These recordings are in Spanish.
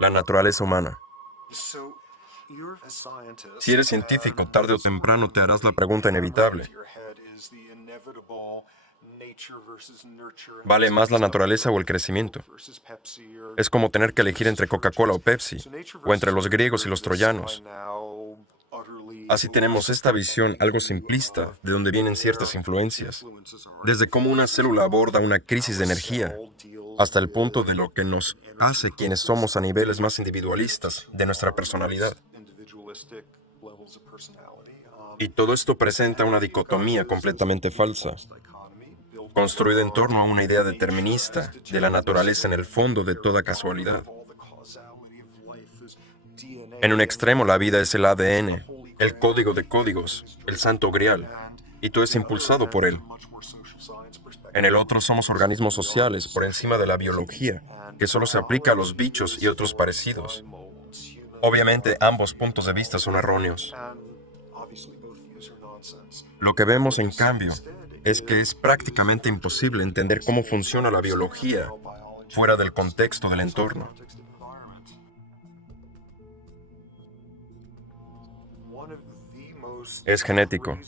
La naturaleza humana. Si eres científico, tarde o temprano te harás la pregunta inevitable. ¿Vale más la naturaleza o el crecimiento? Es como tener que elegir entre Coca-Cola o Pepsi, o entre los griegos y los troyanos. Así tenemos esta visión algo simplista de donde vienen ciertas influencias, desde cómo una célula aborda una crisis de energía, hasta el punto de lo que nos hace quienes somos a niveles más individualistas de nuestra personalidad. Y todo esto presenta una dicotomía completamente falsa, construida en torno a una idea determinista de la naturaleza en el fondo de toda casualidad. En un extremo, la vida es el ADN, el código de códigos, el santo grial, y todo es impulsado por él. En el otro, somos organismos sociales por encima de la biología, que solo se aplica a los bichos y otros parecidos. Obviamente, ambos puntos de vista son erróneos. Lo que vemos, en cambio, es que es prácticamente imposible entender cómo funciona la biología fuera del contexto del entorno. Es genético.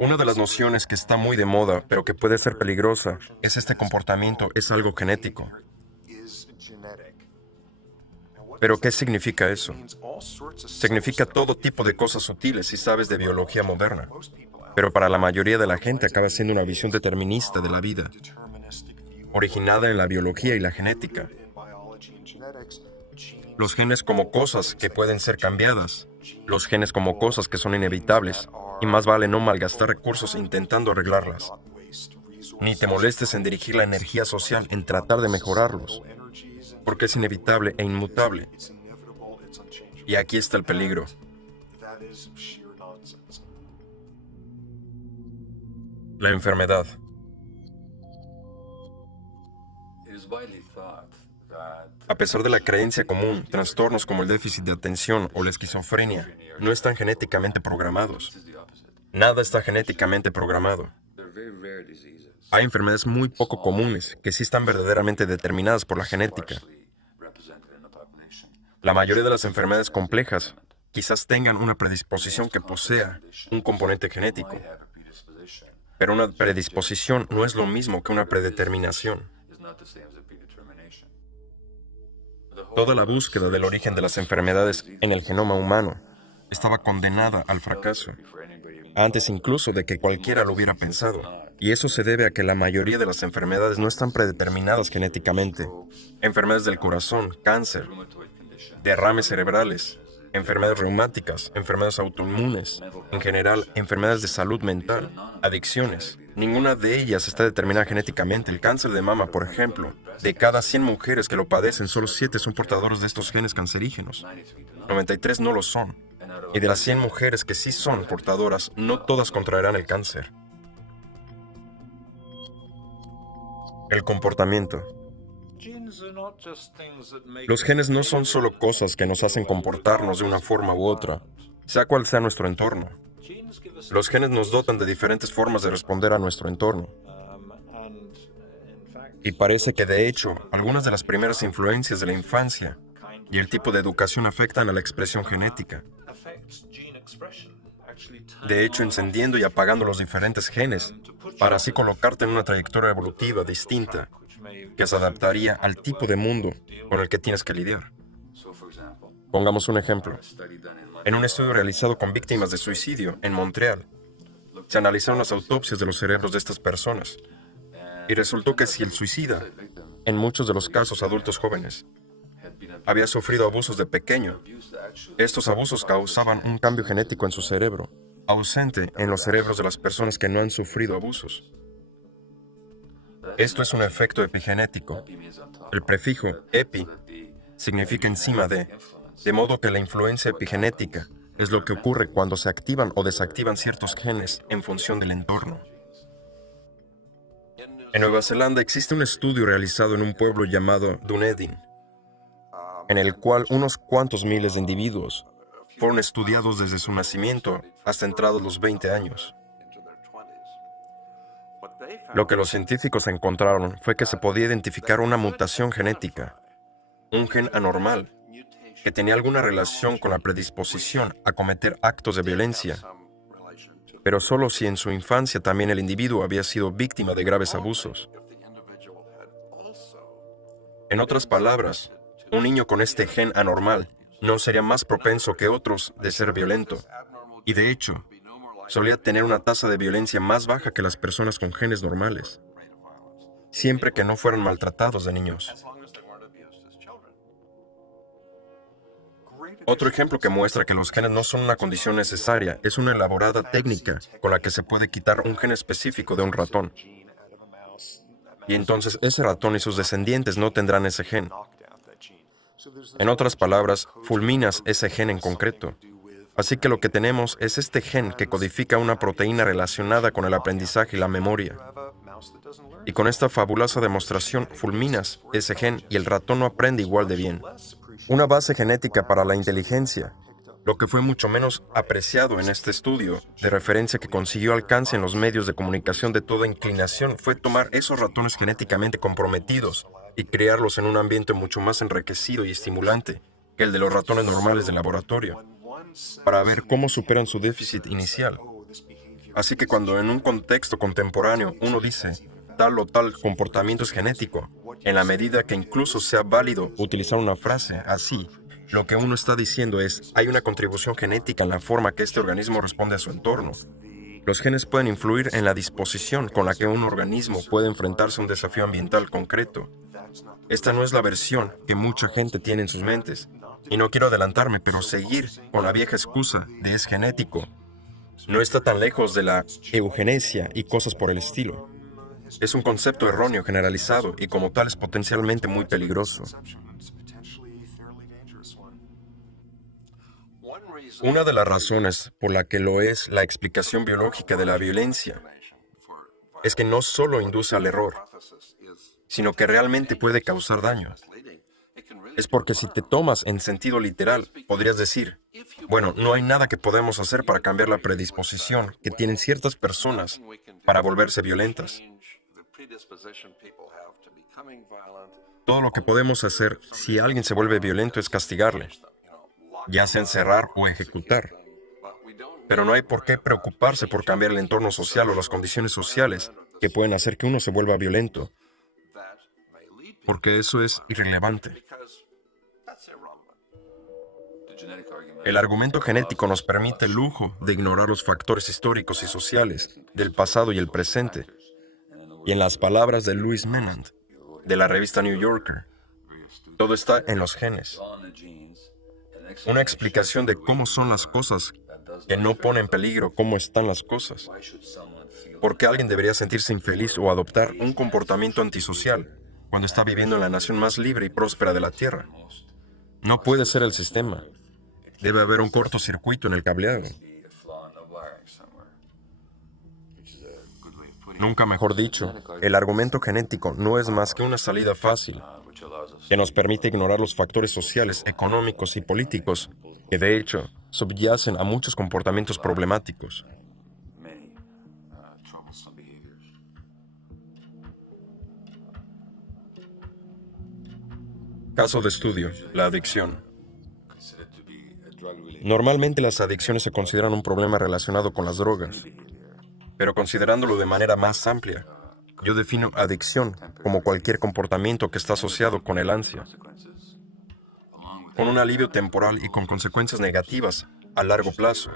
Una de las nociones que está muy de moda, pero que puede ser peligrosa, es este comportamiento es algo genético. ¿Pero qué significa eso? Significa todo tipo de cosas sutiles si sabes de biología moderna. Pero para la mayoría de la gente acaba siendo una visión determinista de la vida, originada en la biología y la genética. Los genes como cosas que pueden ser cambiadas, los genes como cosas que son inevitables, y más vale no malgastar recursos intentando arreglarlas. Ni te molestes en dirigir la energía social en tratar de mejorarlos, porque es inevitable e inmutable. Y aquí está el peligro. La enfermedad. A pesar de la creencia común, trastornos como el déficit de atención o la esquizofrenia no están genéticamente programados. Nada está genéticamente programado. Hay enfermedades muy poco comunes que sí están verdaderamente determinadas por la genética. La mayoría de las enfermedades complejas quizás tengan una predisposición que posea un componente genético, pero una predisposición no es lo mismo que una predeterminación. Toda la búsqueda del origen de las enfermedades en el genoma humano estaba condenada al fracaso, antes incluso de que cualquiera lo hubiera pensado. Y eso se debe a que la mayoría de las enfermedades no están predeterminadas genéticamente. Enfermedades del corazón, cáncer, derrames cerebrales, enfermedades reumáticas, enfermedades autoinmunes, en general, enfermedades de salud mental, adicciones. Ninguna de ellas está determinada genéticamente. El cáncer de mama, por ejemplo, de cada 100 mujeres que lo padecen, solo 7 son portadores de estos genes cancerígenos. 93 no lo son. Y de las 100 mujeres que sí son portadoras, no todas contraerán el cáncer. El comportamiento. Los genes no son solo cosas que nos hacen comportarnos de una forma u otra, sea cual sea nuestro entorno. Los genes nos dotan de diferentes formas de responder a nuestro entorno. Y parece que, de hecho, algunas de las primeras influencias de la infancia y el tipo de educación afectan a la expresión genética. De hecho, encendiendo y apagando los diferentes genes, para así colocarte en una trayectoria evolutiva distinta que se adaptaría al tipo de mundo con el que tienes que lidiar. Pongamos un ejemplo. En un estudio realizado con víctimas de suicidio en Montreal, se analizaron las autopsias de los cerebros de estas personas y resultó que si el suicida, en muchos de los casos adultos jóvenes, había sufrido abusos de pequeño, estos abusos causaban un cambio genético en su cerebro, ausente en los cerebros de las personas que no han sufrido abusos. Esto es un efecto epigenético. El prefijo epi significa encima de modo que la influencia epigenética es lo que ocurre cuando se activan o desactivan ciertos genes en función del entorno. En Nueva Zelanda existe un estudio realizado en un pueblo llamado Dunedin, en el cual unos cuantos miles de individuos fueron estudiados desde su nacimiento hasta entrados los 20 años. Lo que los científicos encontraron fue que se podía identificar una mutación genética un gen anormal, que tenía alguna relación con la predisposición a cometer actos de violencia, pero solo si en su infancia también el individuo había sido víctima de graves abusos. En otras palabras, un niño con este gen anormal no sería más propenso que otros de ser violento, y de hecho, solía tener una tasa de violencia más baja que las personas con genes normales, siempre que no fueran maltratados de niños. Otro ejemplo que muestra que los genes no son una condición necesaria es una elaborada técnica con la que se puede quitar un gen específico de un ratón. Y entonces ese ratón y sus descendientes no tendrán ese gen. En otras palabras, fulminas ese gen en concreto. Así que lo que tenemos es este gen que codifica una proteína relacionada con el aprendizaje y la memoria. Y con esta fabulosa demostración fulminas ese gen y el ratón no aprende igual de bien. Una base genética para la inteligencia, lo que fue mucho menos apreciado en este estudio de referencia que consiguió alcance en los medios de comunicación de toda inclinación, fue tomar esos ratones genéticamente comprometidos y criarlos en un ambiente mucho más enriquecido y estimulante que el de los ratones normales de laboratorio, para ver cómo superan su déficit inicial. Así que cuando en un contexto contemporáneo uno dice, tal o tal comportamiento es genético, en la medida que incluso sea válido utilizar una frase así, lo que uno está diciendo es, hay una contribución genética en la forma que este organismo responde a su entorno. Los genes pueden influir en la disposición con la que un organismo puede enfrentarse a un desafío ambiental concreto. Esta no es la versión que mucha gente tiene en sus mentes. Y no quiero adelantarme, pero seguir con la vieja excusa de es genético no está tan lejos de la eugenesia y cosas por el estilo. Es un concepto erróneo generalizado y como tal es potencialmente muy peligroso. Una de las razones por la que lo es la explicación biológica de la violencia es que no solo induce al error, sino que realmente puede causar daño. Es porque si te tomas en sentido literal, podrías decir, bueno, no hay nada que podemos hacer para cambiar la predisposición que tienen ciertas personas para volverse violentas. Todo lo que podemos hacer si alguien se vuelve violento es castigarle, ya sea encerrar o ejecutar. Pero no hay por qué preocuparse por cambiar el entorno social o las condiciones sociales que pueden hacer que uno se vuelva violento, porque eso es irrelevante. El argumento genético nos permite el lujo de ignorar los factores históricos y sociales del pasado y el presente. Y en las palabras de Louis Menand, de la revista New Yorker, todo está en los genes. Una explicación de cómo son las cosas que no pone en peligro cómo están las cosas. ¿Por qué alguien debería sentirse infeliz o adoptar un comportamiento antisocial cuando está viviendo en la nación más libre y próspera de la Tierra? No puede ser el sistema. Debe haber un cortocircuito en el cableado. Nunca mejor dicho, el argumento genético no es más que una salida fácil que nos permite ignorar los factores sociales, económicos y políticos que, de hecho, subyacen a muchos comportamientos problemáticos. Caso de estudio: la adicción. Normalmente las adicciones se consideran un problema relacionado con las drogas, pero considerándolo de manera más amplia, yo defino adicción como cualquier comportamiento que está asociado con el ansia, con un alivio temporal y con consecuencias negativas a largo plazo,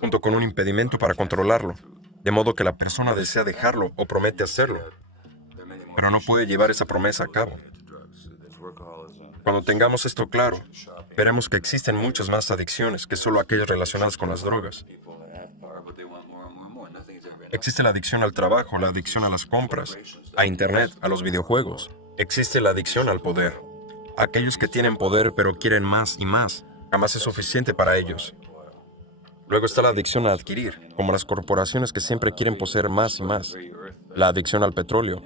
junto con un impedimento para controlarlo, de modo que la persona desea dejarlo o promete hacerlo, pero no puede llevar esa promesa a cabo. Cuando tengamos esto claro, veremos que existen muchas más adicciones que solo aquellas relacionadas con las drogas. Existe la adicción al trabajo, la adicción a las compras, a Internet, a los videojuegos. Existe la adicción al poder. Aquellos que tienen poder pero quieren más y más, jamás es suficiente para ellos. Luego está la adicción a adquirir, como las corporaciones que siempre quieren poseer más y más. La adicción al petróleo,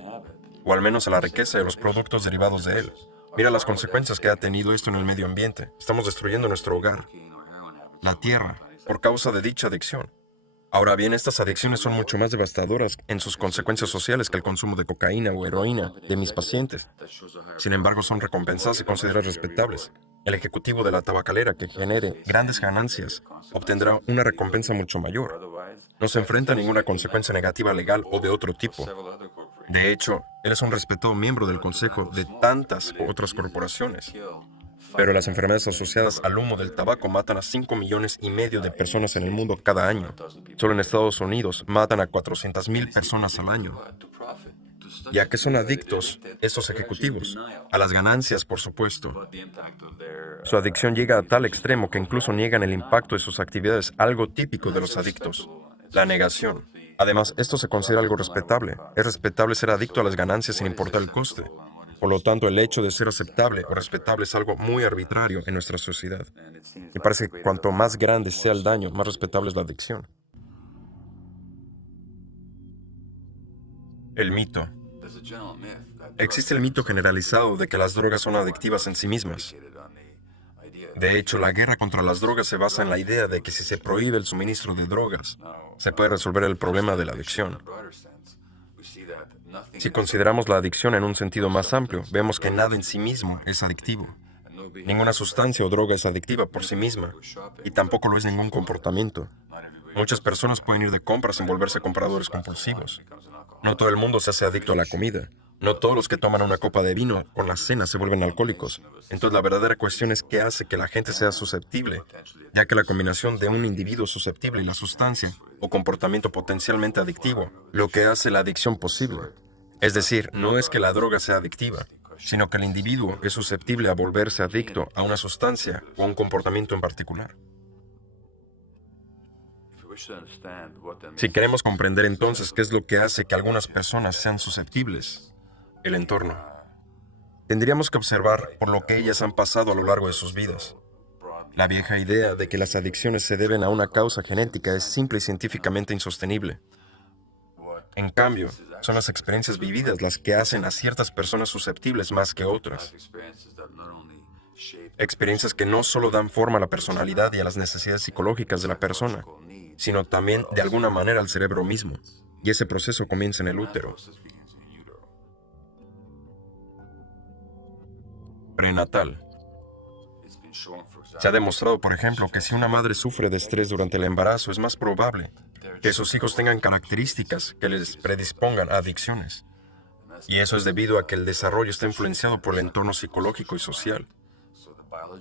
o al menos a la riqueza y los productos derivados de él. Mira las consecuencias que ha tenido esto en el medio ambiente. Estamos destruyendo nuestro hogar, la tierra, por causa de dicha adicción. Ahora bien, estas adicciones son mucho más devastadoras en sus consecuencias sociales que el consumo de cocaína o heroína de mis pacientes. Sin embargo, son recompensadas y consideradas respetables. El ejecutivo de la tabacalera que genere grandes ganancias obtendrá una recompensa mucho mayor. No se enfrenta a ninguna consecuencia negativa legal o de otro tipo. De hecho, él es un respetado miembro del consejo de tantas otras corporaciones. Pero las enfermedades asociadas al humo del tabaco matan a 5,5 millones de personas en el mundo cada año. Solo en Estados Unidos matan a 400,000 personas al año. ¿Y a qué son adictos estos ejecutivos? A las ganancias, por supuesto. Su adicción llega a tal extremo que incluso niegan el impacto de sus actividades, algo típico de los adictos, la negación. Además, esto se considera algo respetable. Es respetable ser adicto a las ganancias sin importar el coste. Por lo tanto, el hecho de ser aceptable o respetable es algo muy arbitrario en nuestra sociedad. Me parece que cuanto más grande sea el daño, más respetable es la adicción. El mito. Existe el mito generalizado de que las drogas son adictivas en sí mismas. De hecho, la guerra contra las drogas se basa en la idea de que si se prohíbe el suministro de drogas, se puede resolver el problema de la adicción. Si consideramos la adicción en un sentido más amplio, vemos que nada en sí mismo es adictivo. Ninguna sustancia o droga es adictiva por sí misma, y tampoco lo es ningún comportamiento. Muchas personas pueden ir de compras sin volverse compradores compulsivos. No todo el mundo se hace adicto a la comida. No todos los que toman una copa de vino con la cena se vuelven alcohólicos. Entonces la verdadera cuestión es qué hace que la gente sea susceptible, ya que la combinación de un individuo susceptible y la sustancia o comportamiento potencialmente adictivo, lo que hace la adicción posible. Es decir, no es que la droga sea adictiva, sino que el individuo es susceptible a volverse adicto a una sustancia o a un comportamiento en particular. Si queremos comprender entonces qué es lo que hace que algunas personas sean susceptibles, el entorno, tendríamos que observar por lo que ellas han pasado a lo largo de sus vidas. La vieja idea de que las adicciones se deben a una causa genética es simple y científicamente insostenible. En cambio, son las experiencias vividas las que hacen a ciertas personas susceptibles más que otras. Experiencias que no solo dan forma a la personalidad y a las necesidades psicológicas de la persona, sino también de alguna manera al cerebro mismo. Y ese proceso comienza en el útero. Prenatal. Se ha demostrado, por ejemplo, que si una madre sufre de estrés durante el embarazo, es más probable que sus hijos tengan características que les predispongan a adicciones. Y eso es debido a que el desarrollo está influenciado por el entorno psicológico y social.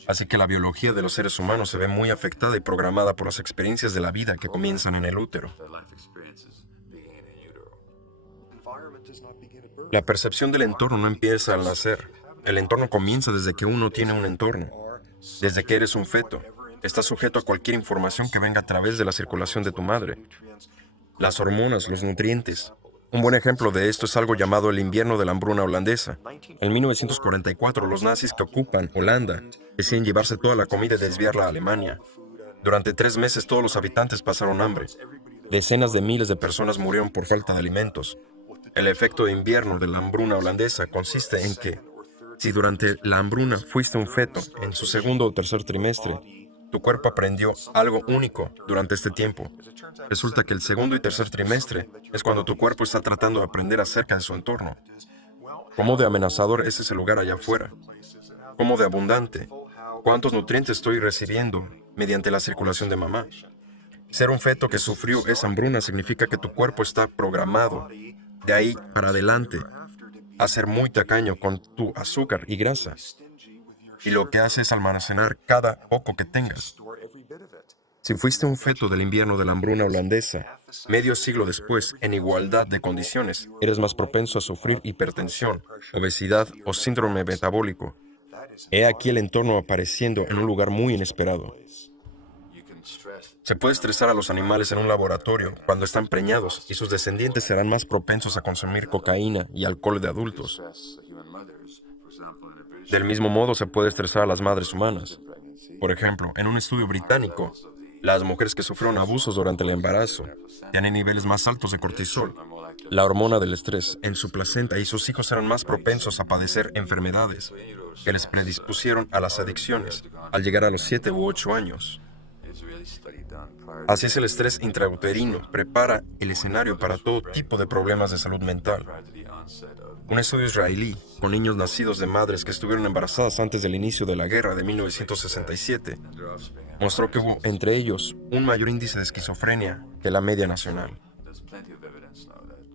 Así que la biología de los seres humanos se ve muy afectada y programada por las experiencias de la vida que comienzan en el útero. La percepción del entorno no empieza al nacer. El entorno comienza desde que uno tiene un entorno. Desde que eres un feto, estás sujeto a cualquier información que venga a través de la circulación de tu madre. Las hormonas, los nutrientes. Un buen ejemplo de esto es algo llamado el invierno de la hambruna holandesa. En 1944, los nazis que ocupan Holanda deciden llevarse toda la comida y desviarla a Alemania. Durante 3 meses todos los habitantes pasaron hambre. Decenas de miles de personas murieron por falta de alimentos. El efecto de invierno de la hambruna holandesa consiste en que, si durante la hambruna fuiste un feto en su segundo o tercer trimestre, tu cuerpo aprendió algo único durante este tiempo. Resulta que el segundo y tercer trimestre es cuando tu cuerpo está tratando de aprender acerca de su entorno. ¿Cómo de amenazador es ese lugar allá afuera? ¿Cómo de abundante? ¿Cuántos nutrientes estoy recibiendo mediante la circulación de mamá? Ser un feto que sufrió esa hambruna significa que tu cuerpo está programado, de ahí para adelante, a ser muy tacaño con tu azúcar y grasa. Y lo que hace es almacenar cada poco que tengas. Si fuiste un feto del invierno de la hambruna holandesa, medio siglo después, en igualdad de condiciones, eres más propenso a sufrir hipertensión, obesidad o síndrome metabólico. He aquí el entorno apareciendo en un lugar muy inesperado. Se puede estresar a los animales en un laboratorio cuando están preñados y sus descendientes serán más propensos a consumir cocaína y alcohol de adultos. Del mismo modo se puede estresar a las madres humanas. Por ejemplo, en un estudio británico, las mujeres que sufrieron abusos durante el embarazo tienen niveles más altos de cortisol, la hormona del estrés, en su placenta y sus hijos eran más propensos a padecer enfermedades que les predispusieron a las adicciones al llegar a los 7 u 8 años. Así es, el estrés intrauterino prepara el escenario para todo tipo de problemas de salud mental. Un estudio israelí con niños nacidos de madres que estuvieron embarazadas antes del inicio de la guerra de 1967 mostró que hubo entre ellos un mayor índice de esquizofrenia que la media nacional.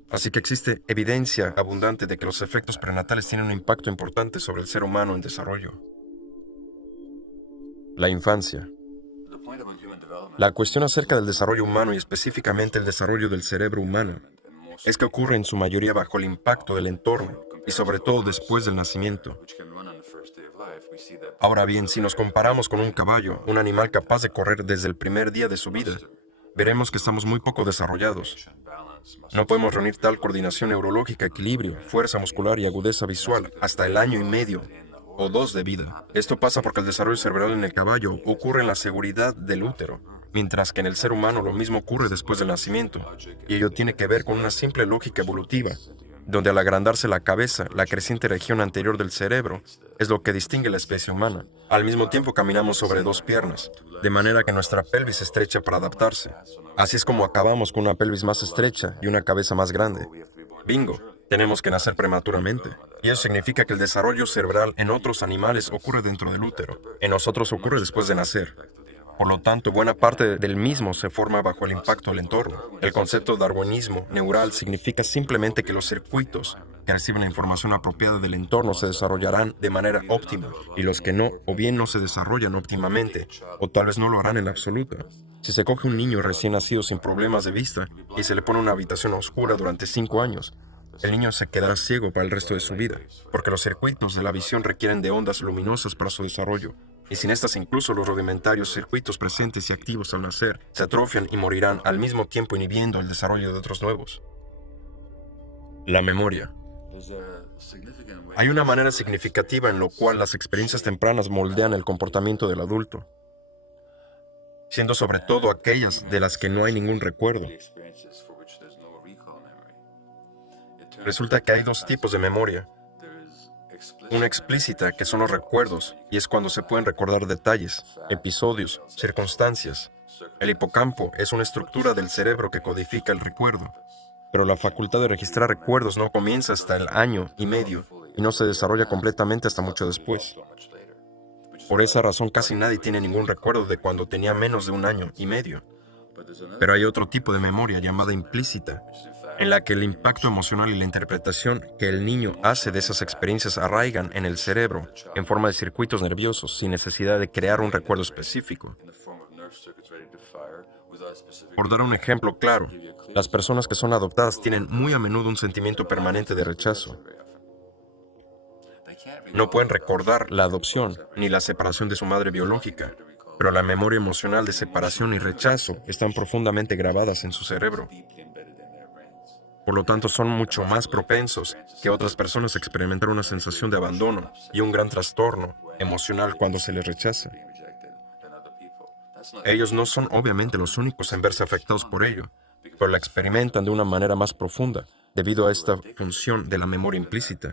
Así que existe evidencia abundante de que los efectos prenatales tienen un impacto importante sobre el ser humano en desarrollo. La infancia. La cuestión acerca del desarrollo humano y específicamente el desarrollo del cerebro humano es que ocurre en su mayoría bajo el impacto del entorno y sobre todo después del nacimiento. Ahora bien, si nos comparamos con un caballo, un animal capaz de correr desde el primer día de su vida, veremos que estamos muy poco desarrollados. No podemos reunir tal coordinación neurológica, equilibrio, fuerza muscular y agudeza visual hasta el año y medio o 2 de vida. Esto pasa porque el desarrollo cerebral en el caballo ocurre en la seguridad del útero, mientras que en el ser humano lo mismo ocurre después del nacimiento, y ello tiene que ver con una simple lógica evolutiva, donde al agrandarse la cabeza, la creciente región anterior del cerebro es lo que distingue la especie humana. Al mismo tiempo caminamos sobre 2 piernas, de manera que nuestra pelvis se estrecha para adaptarse. Así es como acabamos con una pelvis más estrecha y una cabeza más grande. Bingo, tenemos que nacer prematuramente. Y eso significa que el desarrollo cerebral en otros animales ocurre dentro del útero. En nosotros ocurre después de nacer. Por lo tanto, buena parte del mismo se forma bajo el impacto del entorno. El concepto de darwinismo neural significa simplemente que los circuitos que reciben la información apropiada del entorno se desarrollarán de manera óptima, y los que no, o bien no se desarrollan óptimamente, o tal vez no lo harán en absoluto. Si se coge un niño recién nacido sin problemas de vista y se le pone una habitación oscura durante 5 años, el niño se quedará ciego para el resto de su vida, porque los circuitos de la visión requieren de ondas luminosas para su desarrollo. Y sin estas, incluso los rudimentarios circuitos presentes y activos al nacer se atrofian y morirán al mismo tiempo, inhibiendo el desarrollo de otros nuevos. La memoria. Hay una manera significativa en la cual las experiencias tempranas moldean el comportamiento del adulto, siendo sobre todo aquellas de las que no hay ningún recuerdo. Resulta que hay 2 tipos de memoria. Una explícita, que son los recuerdos, y es cuando se pueden recordar detalles, episodios, circunstancias. El hipocampo es una estructura del cerebro que codifica el recuerdo, pero la facultad de registrar recuerdos no comienza hasta el año y medio y no se desarrolla completamente hasta mucho después. Por esa razón casi nadie tiene ningún recuerdo de cuando tenía menos de 1 año y medio. Pero hay otro tipo de memoria llamada implícita, en la que el impacto emocional y la interpretación que el niño hace de esas experiencias arraigan en el cerebro en forma de circuitos nerviosos sin necesidad de crear un recuerdo específico. Por dar un ejemplo claro, las personas que son adoptadas tienen muy a menudo un sentimiento permanente de rechazo. No pueden recordar la adopción ni la separación de su madre biológica, pero la memoria emocional de separación y rechazo están profundamente grabadas en su cerebro. Por lo tanto, son mucho más propensos que otras personas a experimentar una sensación de abandono y un gran trastorno emocional cuando se les rechaza. Ellos no son obviamente los únicos en verse afectados por ello, pero la experimentan de una manera más profunda debido a esta función de la memoria implícita.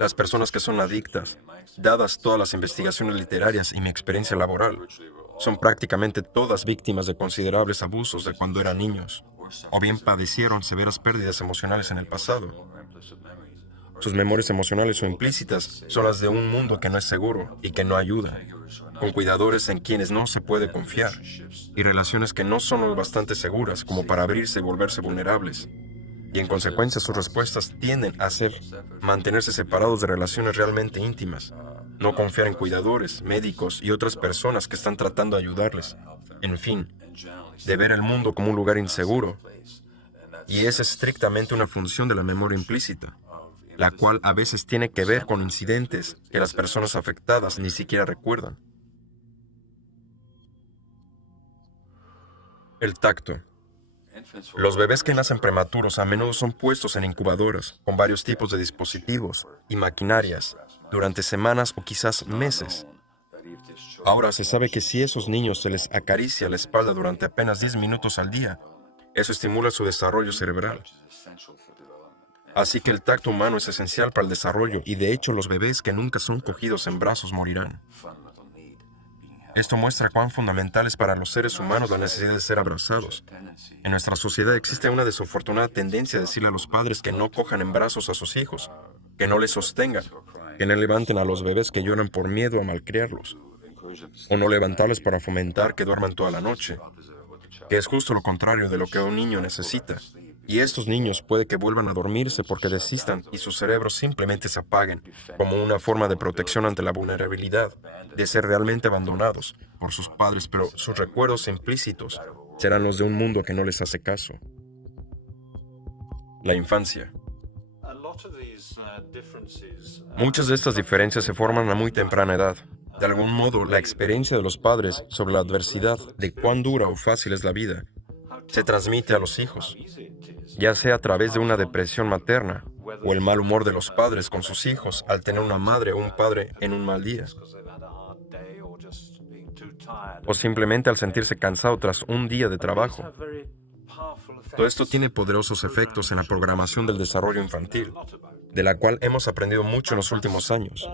Las personas que son adictas, dadas todas las investigaciones literarias y mi experiencia laboral, son prácticamente todas víctimas de considerables abusos de cuando eran niños, o bien padecieron severas pérdidas emocionales en el pasado. Sus memorias emocionales o implícitas son las de un mundo que no es seguro y que no ayuda, con cuidadores en quienes no se puede confiar, y relaciones que no son lo bastante seguras como para abrirse y volverse vulnerables. Y en consecuencia sus respuestas tienden a ser mantenerse separados de relaciones realmente íntimas, no confiar en cuidadores, médicos y otras personas que están tratando de ayudarles, en fin, de ver el mundo como un lugar inseguro. Y es estrictamente una función de la memoria implícita, la cual a veces tiene que ver con incidentes que las personas afectadas ni siquiera recuerdan. El tacto. Los bebés que nacen prematuros a menudo son puestos en incubadoras con varios tipos de dispositivos y maquinarias durante semanas o quizás meses. Ahora se sabe que si a esos niños se les acaricia la espalda durante apenas 10 minutos al día, eso estimula su desarrollo cerebral. Así que el tacto humano es esencial para el desarrollo y de hecho los bebés que nunca son cogidos en brazos morirán. Esto muestra cuán fundamental es para los seres humanos la necesidad de ser abrazados. En nuestra sociedad existe una desafortunada tendencia a decirle a los padres que no cojan en brazos a sus hijos, que no les sostengan, que no levanten a los bebés que lloran por miedo a malcriarlos, o no levantarles para fomentar que duerman toda la noche, que es justo lo contrario de lo que un niño necesita. Y estos niños puede que vuelvan a dormirse porque desistan y sus cerebros simplemente se apaguen, como una forma de protección ante la vulnerabilidad, de ser realmente abandonados por sus padres, pero sus recuerdos implícitos serán los de un mundo que no les hace caso. La infancia. Muchas de estas diferencias se forman a muy temprana edad. De algún modo, la experiencia de los padres sobre la adversidad de cuán dura o fácil es la vida se transmite a los hijos, ya sea a través de una depresión materna o el mal humor de los padres con sus hijos al tener una madre o un padre en un mal día, o simplemente al sentirse cansado tras un día de trabajo. Todo esto tiene poderosos efectos en la programación del desarrollo infantil, de la cual hemos aprendido mucho en los últimos años.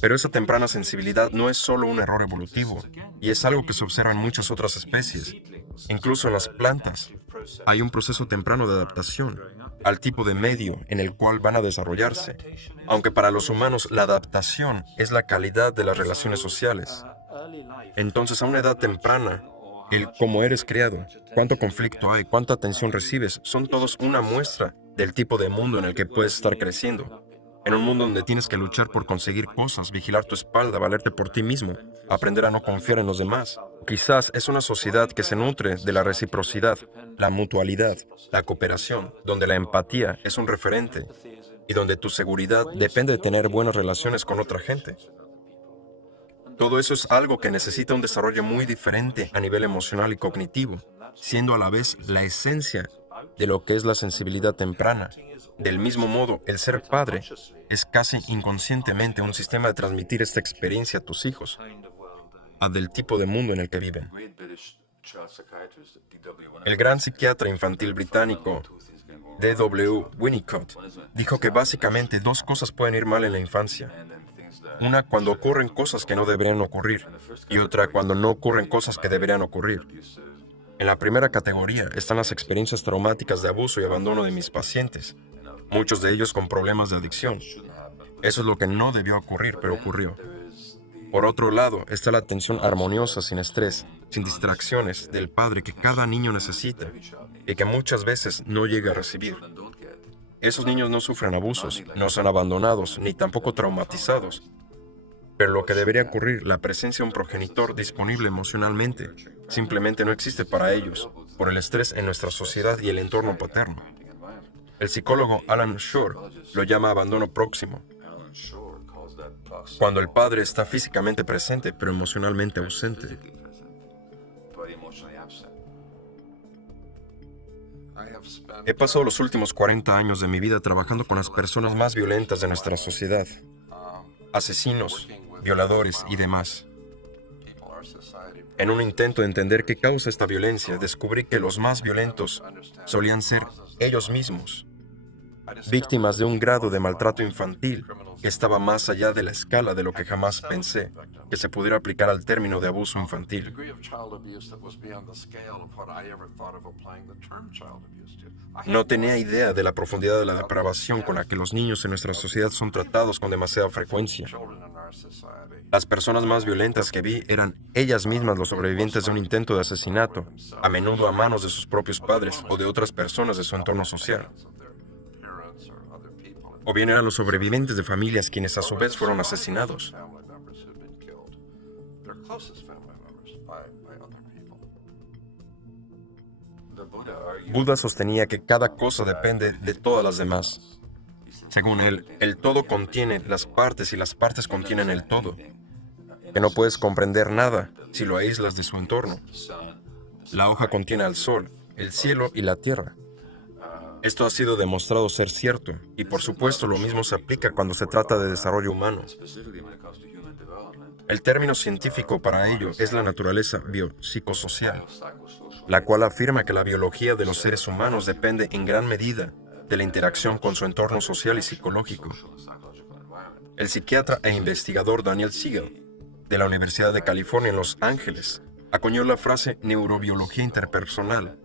Pero esa temprana sensibilidad no es solo un error evolutivo, y es algo que se observa en muchas otras especies. Incluso en las plantas, hay un proceso temprano de adaptación al tipo de medio en el cual van a desarrollarse, aunque para los humanos la adaptación es la calidad de las relaciones sociales. Entonces, a una edad temprana, el cómo eres criado, cuánto conflicto hay, cuánta atención recibes, son todos una muestra del tipo de mundo en el que puedes estar creciendo. En un mundo donde tienes que luchar por conseguir cosas, vigilar tu espalda, valerte por ti mismo, aprender a no confiar en los demás. Quizás es una sociedad que se nutre de la reciprocidad, la mutualidad, la cooperación, donde la empatía es un referente y donde tu seguridad depende de tener buenas relaciones con otra gente. Todo eso es algo que necesita un desarrollo muy diferente a nivel emocional y cognitivo, siendo a la vez la esencia de lo que es la sensibilidad temprana. Del mismo modo, el ser padre es casi inconscientemente un sistema de transmitir esta experiencia a tus hijos, a del tipo de mundo en el que viven. El gran psiquiatra infantil británico D.W. Winnicott dijo que básicamente dos cosas pueden ir mal en la infancia. Una cuando ocurren cosas que no deberían ocurrir y otra cuando no ocurren cosas que deberían ocurrir. En la primera categoría están las experiencias traumáticas de abuso y abandono de mis pacientes, muchos de ellos con problemas de adicción. Eso es lo que no debió ocurrir, pero ocurrió. Por otro lado, está la atención armoniosa, sin estrés, sin distracciones, del padre que cada niño necesita y que muchas veces no llega a recibir. Esos niños no sufren abusos, no son abandonados, ni tampoco traumatizados. Pero lo que debería ocurrir, la presencia de un progenitor disponible emocionalmente, simplemente no existe para ellos, por el estrés en nuestra sociedad y el entorno paterno. El psicólogo Alan Shore lo llama abandono próximo, cuando el padre está físicamente presente, pero emocionalmente ausente. He pasado los últimos 40 años de mi vida trabajando con las personas más violentas de nuestra sociedad, asesinos, violadores y demás. En un intento de entender qué causa esta violencia, descubrí que los más violentos solían ser ellos mismos, víctimas de un grado de maltrato infantil que estaba más allá de la escala de lo que jamás pensé que se pudiera aplicar al término de abuso infantil. No tenía idea de la profundidad de la depravación con la que los niños en nuestra sociedad son tratados con demasiada frecuencia. Las personas más violentas que vi eran ellas mismas los sobrevivientes de un intento de asesinato, a menudo a manos de sus propios padres o de otras personas de su entorno social. O bien eran los sobrevivientes de familias quienes a su vez fueron asesinados. Buda sostenía que cada cosa depende de todas las demás. Según él, el todo contiene las partes y las partes contienen el todo. Que no puedes comprender nada si lo aíslas de su entorno. La hoja contiene al sol, el cielo y la tierra. Esto ha sido demostrado ser cierto, y por supuesto lo mismo se aplica cuando se trata de desarrollo humano. El término científico para ello es la naturaleza biopsicosocial, la cual afirma que la biología de los seres humanos depende en gran medida de la interacción con su entorno social y psicológico. El psiquiatra e investigador Daniel Siegel de la Universidad de California en Los Ángeles, acuñó la frase neurobiología interpersonal,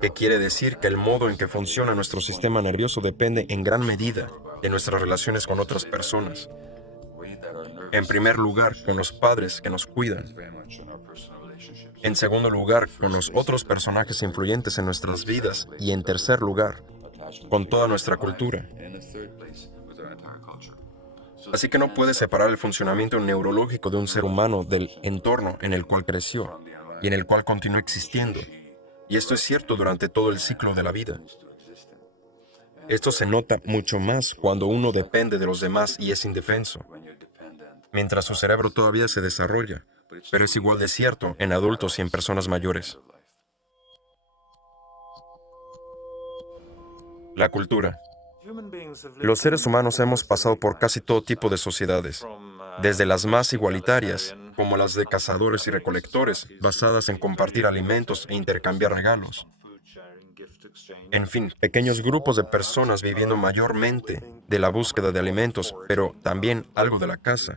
que quiere decir que el modo en que funciona nuestro sistema nervioso depende en gran medida de nuestras relaciones con otras personas. En primer lugar, con los padres que nos cuidan. En segundo lugar, con los otros personajes influyentes en nuestras vidas. Y en tercer lugar, con toda nuestra cultura. Así que no puedes separar el funcionamiento neurológico de un ser humano del entorno en el cual creció y en el cual continúa existiendo. Y esto es cierto durante todo el ciclo de la vida. Esto se nota mucho más cuando uno depende de los demás y es indefenso, mientras su cerebro todavía se desarrolla, pero es igual de cierto en adultos y en personas mayores. La cultura. Los seres humanos hemos pasado por casi todo tipo de sociedades, desde las más igualitarias, como las de cazadores y recolectores, basadas en compartir alimentos e intercambiar regalos. En fin, pequeños grupos de personas viviendo mayormente de la búsqueda de alimentos, pero también algo de la caza,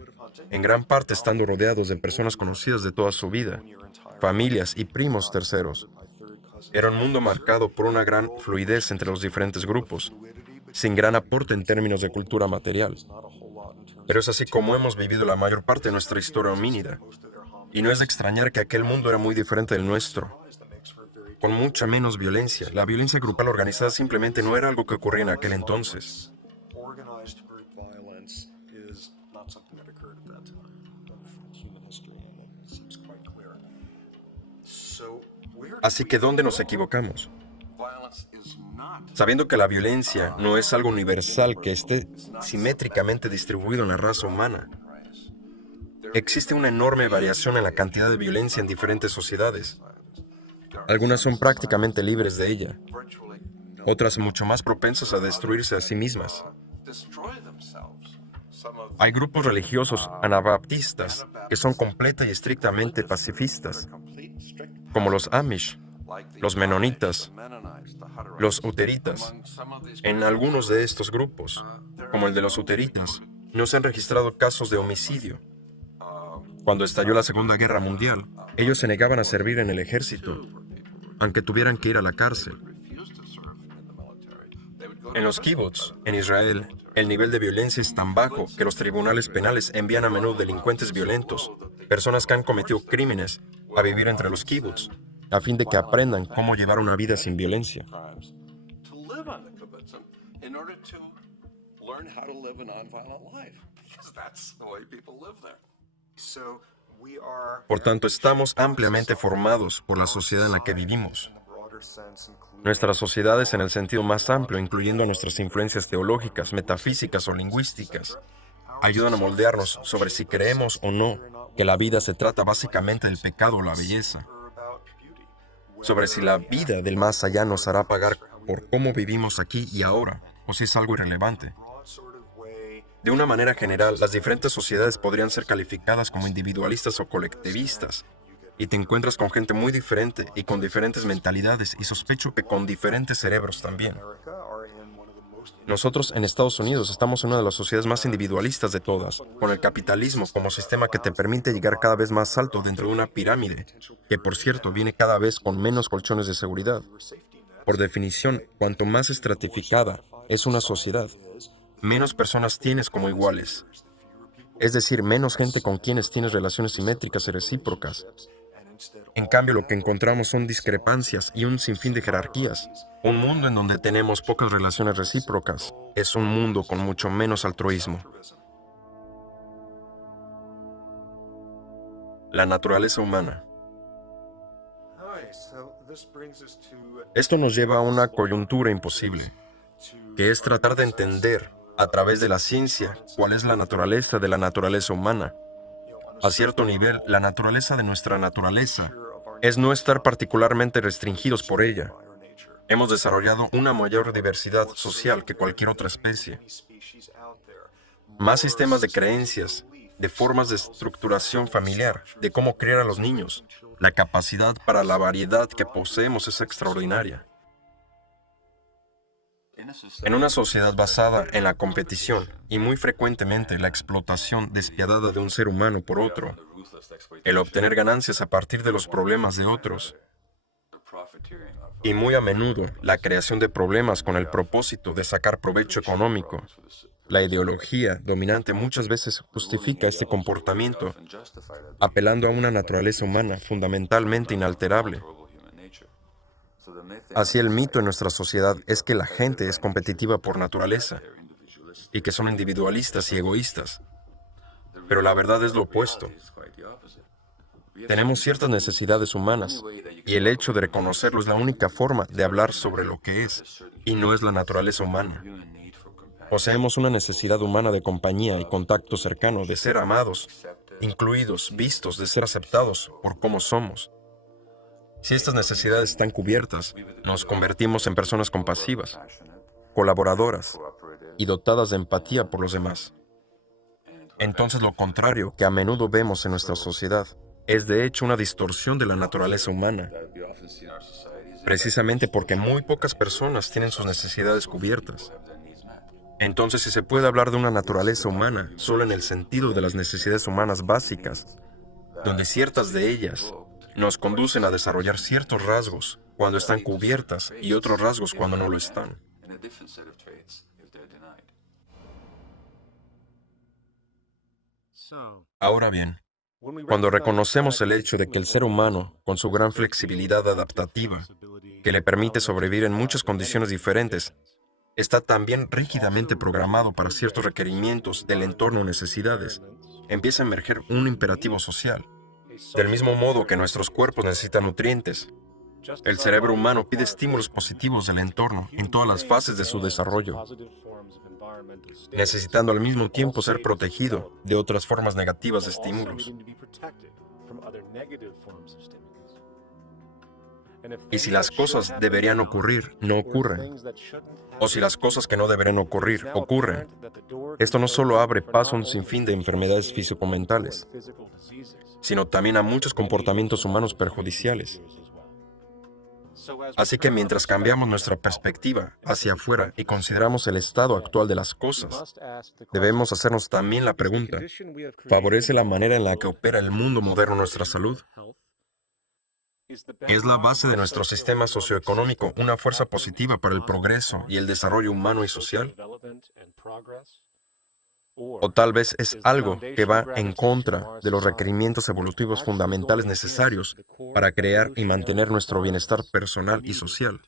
en gran parte estando rodeados de personas conocidas de toda su vida, familias y primos terceros. Era un mundo marcado por una gran fluidez entre los diferentes grupos, sin gran aporte en términos de cultura material. Pero es así como hemos vivido la mayor parte de nuestra historia homínida. Y no es de extrañar que aquel mundo era muy diferente del nuestro, con mucha menos violencia. La violencia grupal organizada simplemente no era algo que ocurría en aquel entonces. Así que, ¿dónde nos equivocamos? Sabiendo que la violencia no es algo universal que esté simétricamente distribuido en la raza humana. Existe una enorme variación en la cantidad de violencia en diferentes sociedades. Algunas son prácticamente libres de ella, otras mucho más propensas a destruirse a sí mismas. Hay grupos religiosos anabaptistas que son completa y estrictamente pacifistas, como los Amish, los menonitas, los uteritas. En algunos de estos grupos, como el de los uteritas, no se han registrado casos de homicidio. Cuando estalló la Segunda Guerra Mundial, ellos se negaban a servir en el ejército, aunque tuvieran que ir a la cárcel. En los kibbutz, en Israel, el nivel de violencia es tan bajo que los tribunales penales envían a menudo delincuentes violentos, personas que han cometido crímenes, a vivir entre los kibbutz, a fin de que aprendan cómo llevar una vida sin violencia. Por tanto, estamos ampliamente formados por la sociedad en la que vivimos. Nuestras sociedades en el sentido más amplio, incluyendo nuestras influencias teológicas, metafísicas o lingüísticas, ayudan a moldearnos sobre si creemos o no que la vida se trata básicamente del pecado o la belleza, sobre si la vida del más allá nos hará pagar por cómo vivimos aquí y ahora, o si es algo irrelevante. De una manera general, las diferentes sociedades podrían ser calificadas como individualistas o colectivistas, y te encuentras con gente muy diferente y con diferentes mentalidades, y sospecho que con diferentes cerebros también. Nosotros en Estados Unidos estamos en una de las sociedades más individualistas de todas, con el capitalismo como sistema que te permite llegar cada vez más alto dentro de una pirámide, que por cierto viene cada vez con menos colchones de seguridad. Por definición, cuanto más estratificada es una sociedad, menos personas tienes como iguales. Es decir, menos gente con quienes tienes relaciones simétricas y recíprocas. En cambio, lo que encontramos son discrepancias y un sinfín de jerarquías. Un mundo en donde tenemos pocas relaciones recíprocas es un mundo con mucho menos altruismo. La naturaleza humana. Esto nos lleva a una coyuntura imposible, que es tratar de entender, a través de la ciencia, cuál es la naturaleza de la naturaleza humana. A cierto nivel, la naturaleza de nuestra naturaleza es no estar particularmente restringidos por ella. Hemos desarrollado una mayor diversidad social que cualquier otra especie. Más sistemas de creencias, de formas de estructuración familiar, de cómo criar a los niños. La capacidad para la variedad que poseemos es extraordinaria. En una sociedad basada en la competición y muy frecuentemente la explotación despiadada de un ser humano por otro, el obtener ganancias a partir de los problemas de otros, y muy a menudo la creación de problemas con el propósito de sacar provecho económico, la ideología dominante muchas veces justifica este comportamiento apelando a una naturaleza humana fundamentalmente inalterable. Así el mito en nuestra sociedad es que la gente es competitiva por naturaleza y que son individualistas y egoístas, pero la verdad es lo opuesto. Tenemos ciertas necesidades humanas y el hecho de reconocerlo es la única forma de hablar sobre lo que es y no es la naturaleza humana. Poseemos una necesidad humana de compañía y contacto cercano, de ser amados, incluidos, vistos, de ser aceptados por cómo somos. Si estas necesidades están cubiertas, nos convertimos en personas compasivas, colaboradoras y dotadas de empatía por los demás. Entonces lo contrario que a menudo vemos en nuestra sociedad es de hecho una distorsión de la naturaleza humana, precisamente porque muy pocas personas tienen sus necesidades cubiertas. Entonces, si se puede hablar de una naturaleza humana solo en el sentido de las necesidades humanas básicas, donde ciertas de ellas nos conducen a desarrollar ciertos rasgos cuando están cubiertas y otros rasgos cuando no lo están. Ahora bien, cuando reconocemos el hecho de que el ser humano, con su gran flexibilidad adaptativa, que le permite sobrevivir en muchas condiciones diferentes, está también rígidamente programado para ciertos requerimientos del entorno o necesidades, empieza a emerger un imperativo social. Del mismo modo que nuestros cuerpos necesitan nutrientes, el cerebro humano pide estímulos positivos del entorno en todas las fases de su desarrollo, necesitando al mismo tiempo ser protegido de otras formas negativas de estímulos. Y si las cosas deberían ocurrir, no ocurren. O si las cosas que no deberían ocurrir, ocurren. Esto no solo abre paso a un sinfín de enfermedades físico-mentales, sino también a muchos comportamientos humanos perjudiciales. Así que mientras cambiamos nuestra perspectiva hacia afuera y consideramos el estado actual de las cosas, debemos hacernos también la pregunta, ¿favorece la manera en la que opera el mundo moderno nuestra salud? ¿Es la base de nuestro sistema socioeconómico una fuerza positiva para el progreso y el desarrollo humano y social? O tal vez es algo que va en contra de los requerimientos evolutivos fundamentales necesarios para crear y mantener nuestro bienestar personal y social.